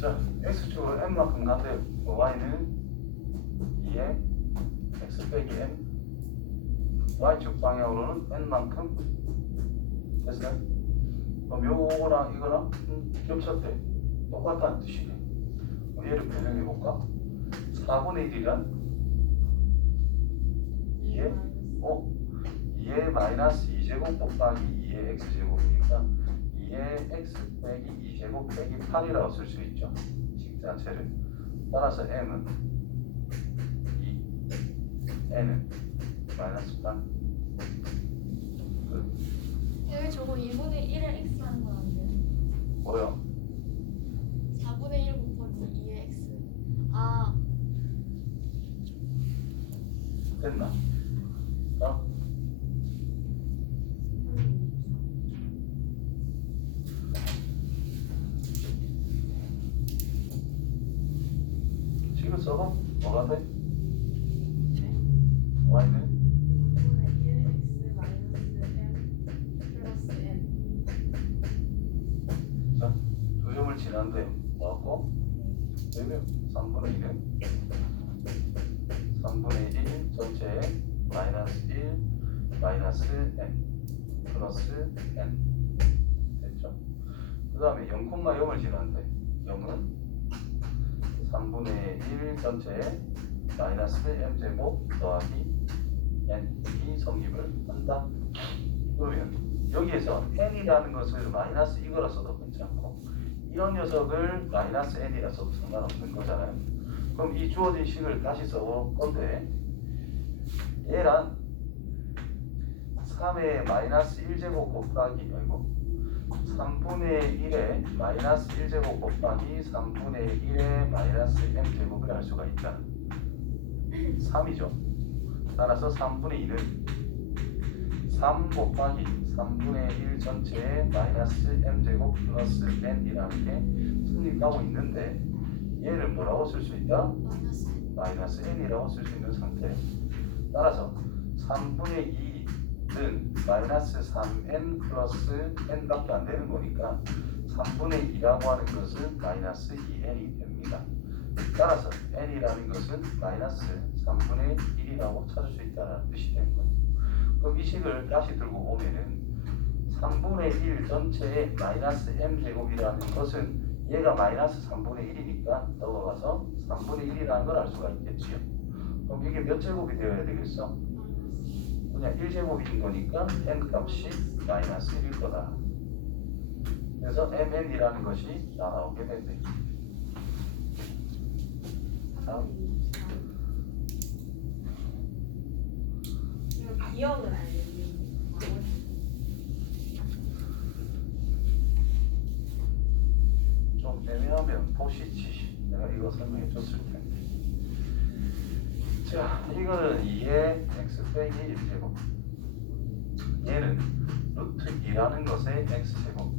자, x축으로 n만큼 간대요. y는 2에 x 빼기 n, y축 방향으로는 n만큼 됐어요? 그럼 요거랑 이거랑 겹쳤대. 똑같다는 뜻이네. 얘를 변형해볼까? 4분의 1이란 2의 마이너스 2제곱 곱하기 2의 x제곱이니까 2의 x 빼기 2제곱 빼기 8이라고 쓸 수 있죠. 식 자체를. 따라서 m은 2, n은 마이너스 8. 왜 저거 2분의 1을 x 하는 건 안 돼요? 뭐요? 4분의 1 곱하기 2의 x. 아, 됐나? 어? 식을 써봐. 뭐가 돼? y는 3분의 1x 마이너스 m 플러스 n. 자, 두 점을 지난데 뭐하고? 여기 3분의 1은 3분의 1 전체에 마이너스 1 마이너스 n 플러스 n 됐죠? 그 다음에 0,0을 지났는데 0은 3분의 1 전체에 마이너스 m제곱 더하기 n이 성립을 한다. 그러면 여기에서 n이라는 것을 마이너스 이거라 써도 괜찮고 이런 녀석을 마이너스 n이라 써도 상관없는 거잖아요. 그럼 이 주어진 식을 다시 써볼 건데 얘랑 3의 마이너스 1제곱 곱하기 3분의 1의 마이너스 1제곱 곱하기 3분의 1의 마이너스 m제곱을 할 수가 있다. 3이죠. 따라서 3분의 2는 3 곱하기 3분의 1 전체에 마이너스 m제곱 플러스 n이라는 게 성립하고 있는데 얘를 뭐라고 쓸 수 있다? 마이너스 n. 마이너스 n이라고 쓸 수 있는 상태. 따라서 3분의 2는 마이너스 3n 플러스 n밖에 안 되는 거니까 3분의 2라고 하는 것은 마이너스 2n이 됩니다. 따라서 n이라는 것은 마이너스 3분의 1이라고 찾을 수 있다는 뜻이 되는 거예요. 그럼 이 식을 다시 들고 보면은 3분의 1 전체에 마이너스 m제곱이라는 것은 얘가 마이너스 3분의 1이니까 넘어가서 3분의 1이라는 걸 알 수가 있겠지요. 그럼 이게 몇 제곱이 되어야 되겠어? 그냥 1제곱인 거니까 n 값이 마이너스 1일 거다. 그래서 mn이라는 것이 나오게 된대. 이거 기억을 알려주는 좀 애매하면 보시지. 내가 이거 설명해 줬을 텐데. 자, 이거는 2의 x 빼기 1제곱. 얘는 루트 2라는 것의 x제곱.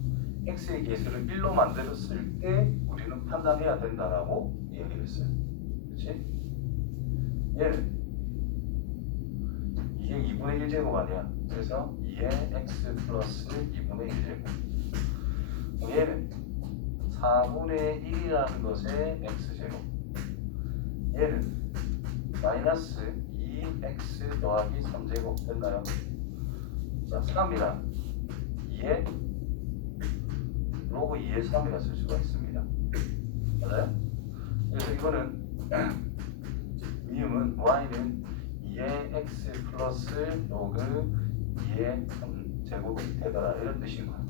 x의 개수를 1로 만들었을 때 우리는 판단해야 된다라고 얘기를 했어요. 그치? 얘는 2의 2분의 1제곱 아니야. 그래서 2의 x 플러스 2분의 1제곱. 얘는 4분의 1이라는 것의 x제곱. 얘는 마이너스 2x 더하기 3제곱 됐나요? 자, 3이란 2의 로그 2의 3이라 쓸 수가 있습니다. 맞아요? 그래서 이거는 미음은 y는 2의 x 플러스 로그 2의 3제곱이 되더라 이런 뜻인 거예요.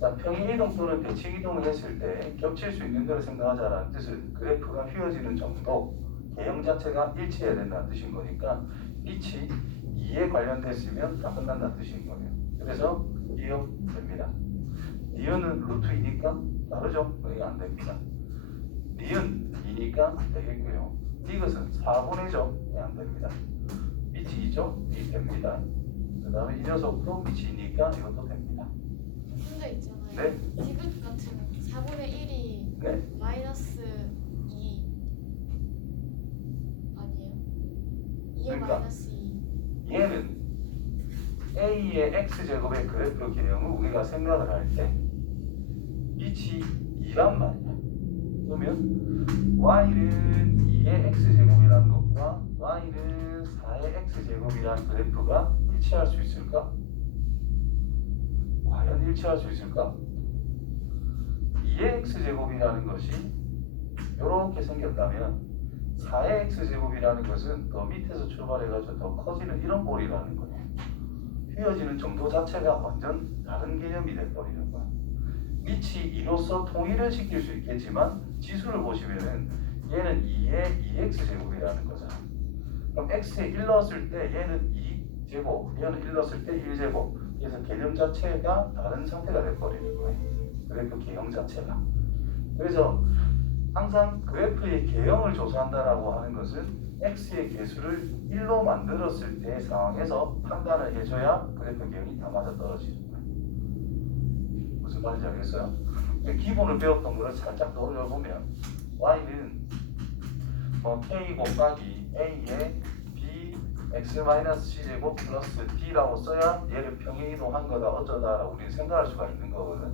자, 평행이동 또는 대칭이동을 했을 때 겹칠 수 있는 걸 생각하자라는 뜻은 그래프가 휘어지는 정도, 개형 자체가 일치해야 된다는 뜻인 거니까 빛이 2에 관련됐으면 다 끝난다는 뜻인 거예요. 그래서 이어 됩니다. 니은은 루트 2니까 다르죠? 여기가 안 됩니다. 니은 2니까 되겠고요. 이것은 4분의죠? 안 됩니다. 빛이 2죠? 2 됩니다. 그 다음에 이 녀석도 빛이 2니까 이것도 됩니다. 문제 있잖아요. 네? 디귿 같은 4분의 1이 네? 마이너스 2 아니에요? 2의 그러니까 마이너스 2. 얘는 A의 x제곱의 그래프 개형을 우리가 생각을 할 때 밑이 2란 말이야. 그러면 y는 2의 x제곱이라는 것과 y는 4의 x제곱이라는 그래프가 일치할 수 있을까? 과연 일치할 수 있을까? 2의 x제곱이라는 것이 이렇게 생겼다면 4의 x제곱이라는 것은 더 밑에서 출발해가지고 더 커지는 이런 꼴이라는 거예요. 휘어지는 정도 자체가 완전 다른 개념이 돼버리는 거야. 밑이 2로서 통일을 시킬 수 있겠지만 지수를 보시면은 얘는 2의 2x제곱이라는 거잖아. 그럼 x에 1 넣었을 때 얘는 2제곱, 얘는 1 넣었을 때 1제곱. 그래서 개념 자체가 다른 상태가 돼버리는 거예요. 그래프 개형 자체가. 그래서 항상 그래프의 개형을 조사한다라고 하는 것은 x의 개수를 1로 만들었을 때 상황에서 판단을 해줘야 그래프 개형이 다 맞아 떨어지는 거예요. 무슨 말인지 알겠어요? 기본을 배웠던 거를 살짝 떠올려보면 y는 k 곱하기 a의 b x-c제곱 플러스 d라고 써야 얘를 평행이동한 거다 어쩌다 우리는 생각할 수가 있는 거거든.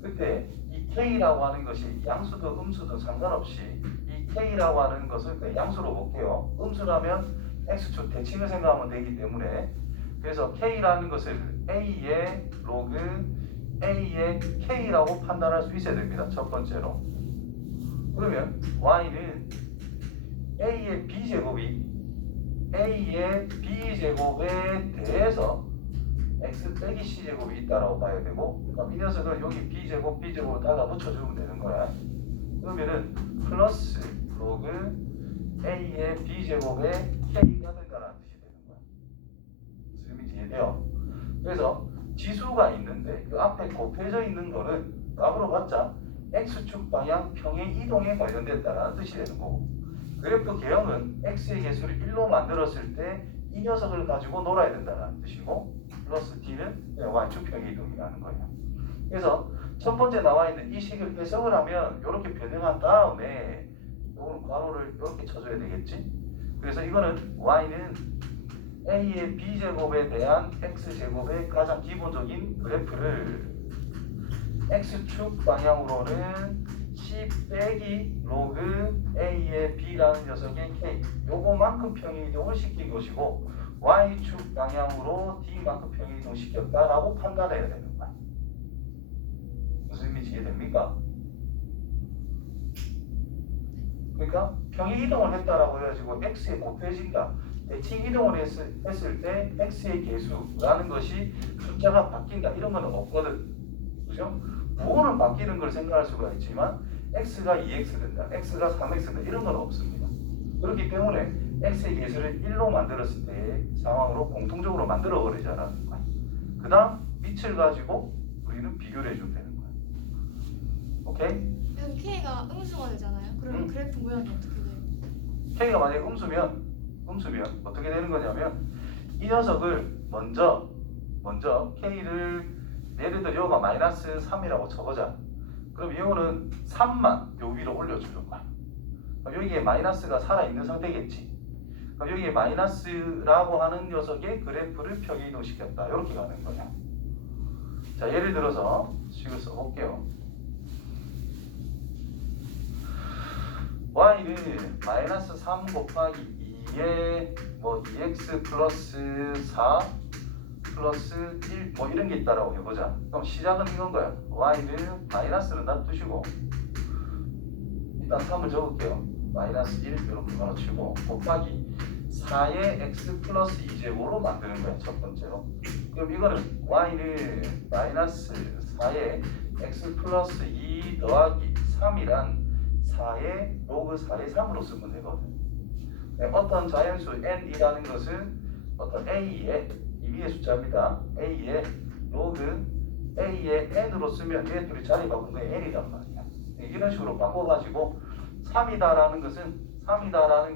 그때 이 k라고 하는 것이 양수든 음수든 상관없이 이 k라고 하는 것을 그냥 양수로 볼게요. 음수라면 x축 대칭을 생각하면 되기 때문에 그래서 k라는 것을 a의 로그 a의 k라고 판단할 수 있어야 됩니다. 첫 번째로. 그러면 y는 a의 b제곱이 a의 b제곱에 대해서 x 빼기 c제곱이 있다라고 봐야 되고 그럼 이 녀석을 여기 b제곱 b제곱으로 달아 붙여주면 되는 거야. 그러면은 플러스 로그 a의 b제곱에 k가 된다는 뜻이 되는 거야. 무슨 의미인지 이해돼요? 그래서 지수가 있는데 그 앞에 곱해져 있는 거는 값으로 봤자 x축 방향 평행 이동에 관련됐다는 뜻이 되는 거고 그래프 개형은 x의 개수를 1로 만들었을 때 이 녀석을 가지고 놀아야 된다는 뜻이고 플러스 t는 그냥 y축 평행 이동이라는 거예요. 그래서 첫 번째 나와 있는 이 식을 해석을 하면 이렇게 변형한 다음에 이거는 괄호를 이렇게 쳐줘야 되겠지. 그래서 이거는 y는 a의 b제곱에 대한 x제곱의 가장 기본적인 그래프를 x축 방향으로는 c 빼기 로그 a의 b라는 녀석의 k 요거만큼 평행이동을 시킨 것이고 y축 방향으로 d만큼 평행이동 시켰다라고 판단해야 되는 거야. 무슨 의미인지 이해됩니까? 그러니까 평행이동을 했다라고 해가지고 x에 곱해진다. 대칭 이동을 했을 때 x의 개수라는 것이 숫자가 바뀐다 이런 건 없거든. 그죠? 무언은 바뀌는 걸 생각할 수가 있지만 x가 2x 된다, x가 3x 된다 이런 건 없습니다. 그렇기 때문에 x의 개수를 1로 만들었을 때의 상황으로 공통적으로 만들어 버리자라는 거야. 그 다음 밑을 가지고 우리는 비교를 해주면 되는 거야. 오케이? 그럼 K가 음수가 되잖아요. 그러면 그래프 모양이 어떻게 돼요? k가 만약에 음수면 어떻게 되는 거냐면 이 녀석을 먼저 k를 예를 들어 여기가 마이너스 3이라고 쳐보자. 그럼 이거는 3만 요 위로 올려주는 거야. 그럼 여기에 마이너스가 살아있는 상태겠지. 그럼 여기에 마이너스라고 하는 녀석의 그래프를 평행이동시켰다. 이렇게 가는 거야. 자, 예를 들어서 식을 써볼게요. y는 마이너스 3 곱하기 2에 2x 플러스 4 플러스 1 이런 게 있다라고 해보자. 그럼 시작은 이건 거야. y는 마이너스를 놔두시고 일단 3을 적을게요. 마이너스 1 이렇게 나눠치고 곱하기 4의 x 플러스 2제곱으로 만드는 거야. 첫 번째로. 그럼 이거는 y는 마이너스 4의 x 플러스 2 더하기 3이란 4의 로그 4의 3으로 쓰면 되거든. 어떤 자연수 n이라는 것은 어떤 a의 위의 숫자입니다. a의 로그 a의 n으로 쓰면 얘 둘이 자리 바꾼 게 n이란 말이야. 이런 식으로 바꿔가지고 3이다라는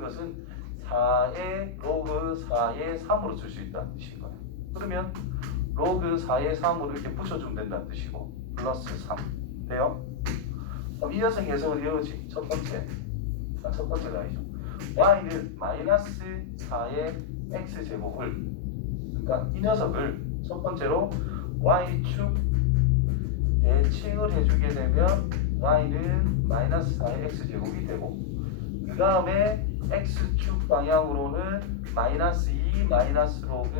것은 4의 로그 4의 3으로 쓸 수 있다는 뜻인 거예요. 그러면 로그 4의 3으로 이렇게 붙여주면 된다는 뜻이고 플러스 3 돼요? 그럼 이 녀석 해석은 이거지. 첫 번째가 아니죠. y는 마이너스 4의 x제곱을 그러니까 이 녀석을 첫 번째로 y축 대칭을 해주게 되면 y는 마이너스 4의 x제곱이 되고, 그 다음에 x축 방향으로는 마이너스 2 마이너스 로그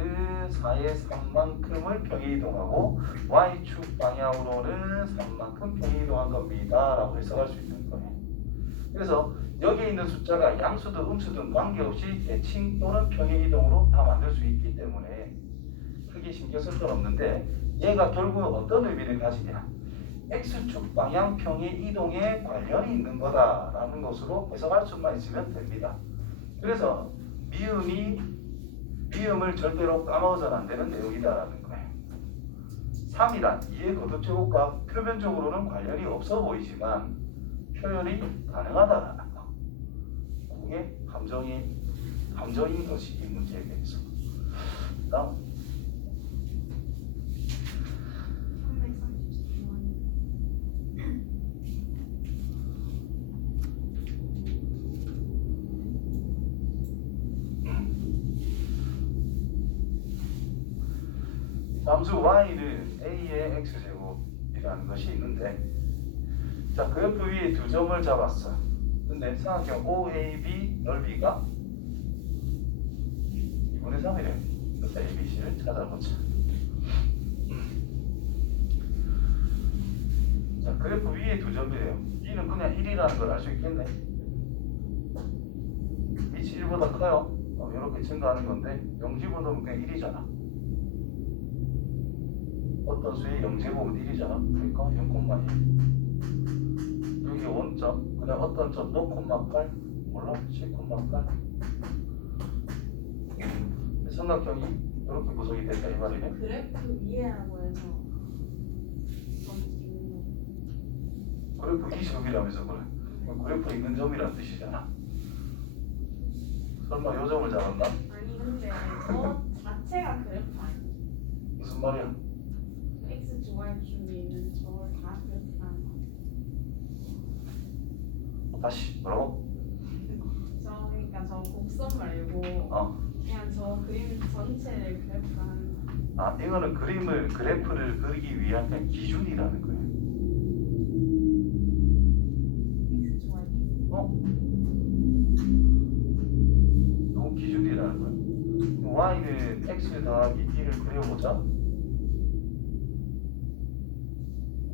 4의 3만큼을 평행 이동하고, y축 방향으로는 3만큼 평행 이동한 겁니다 라고 해석할 수 있는 거예요. 그래서 여기에 있는 숫자가 양수든 음수든 관계없이 대칭 또는 평행 이동으로 다 만들 수 있기 때문에 크게 신경 쓸 건 없는데, 얘가 결국 어떤 의미를 가지냐, x축 방향 평행 이동에 관련이 있는 거다라는 것으로 해석할 수만 있으면 됩니다. 그래서 미음을 절대로 까먹어서는 안 되는 내용이다라는 거예요. 3이란 2의 거듭제곱과 표면적으로는 관련이 없어 보이지만 표현이 가능하다라는 거. 그게 함정인 것이 이 문제에 대해서. 다음 334. 함수 y는 a의 x제곱이라는 것이 있는데, 자, 그래프 위에 두 점을 잡았어. 근데 삼각형 OAB 넓이가 2분의 3이래. 그래서 ABC를 찾아보자. 자, 그래프 위에 두 점이래요. B는 그냥 1이라는 걸 알 수 있겠네. 위치 1보다 커요. 이렇게 증가하는 건데 0집어넣으면 그냥 1이잖아. 어떤 수의 0제곱은 1이잖아. 그러니까 0,2. 여기 원점, 그다음 어떤 점 0,8 몰라? 10,8. 삼각형이 이렇게 구성이 된다 이 말이네. 그래프 위에라고 해서 그래프 이 점이라면서 그래. 그래프 있는 점이란 뜻이잖아. 설마 요 점을 잡았나? 아니 근데 저 자체가 그래프 아니야? 무슨 말이야? X, Y 중에 있는 저걸 다 그래프라는 거. 다시 뭐라고? 저 그러니까 저 곡선 말고 그냥 저 그림 전체를 그래프라는 거. 아, 이거는 그래프를 그리기 위한 그냥 기준이라는 거예요. X, Y 중. 너무 기준이라는 거예요. y는 x 더하기 1을 그려보자.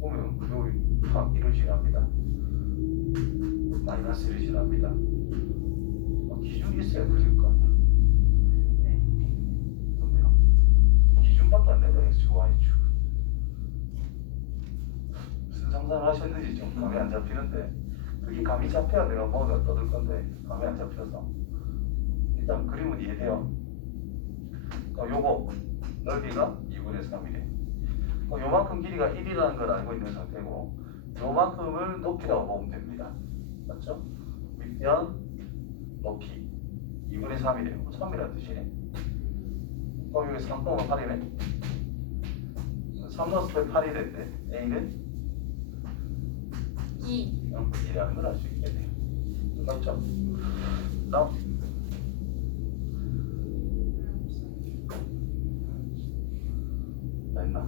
보면 여기 다 1을 지납니다. 마이너스 1을 지납니다. 기준이 있어야 그릴 거 아니야. 네. 근데요, 기준밖에 안 된다. x, y축. 무슨 상상을 하셨는지 좀 감이 안 잡히는데, 그게 감이 잡혀야 내가 뭐가 떠들 건데 감이 안 잡혀서 일단 그림은 이해돼요. 요거 넓이가 2분의 3이래. 요만큼 길이가 1이라는 걸 알고 있는 상태고, 요만큼을 높이라고 보면 됩니다. 맞죠? 윗변 높이 2분의 3이래요. 3이라는 뜻이네. 그럼 여기 3,8이네. 3 넣었을 때 8이 됐대. A는 2라는 걸 알 수 있겠네요. 맞죠? 다음 다 했나?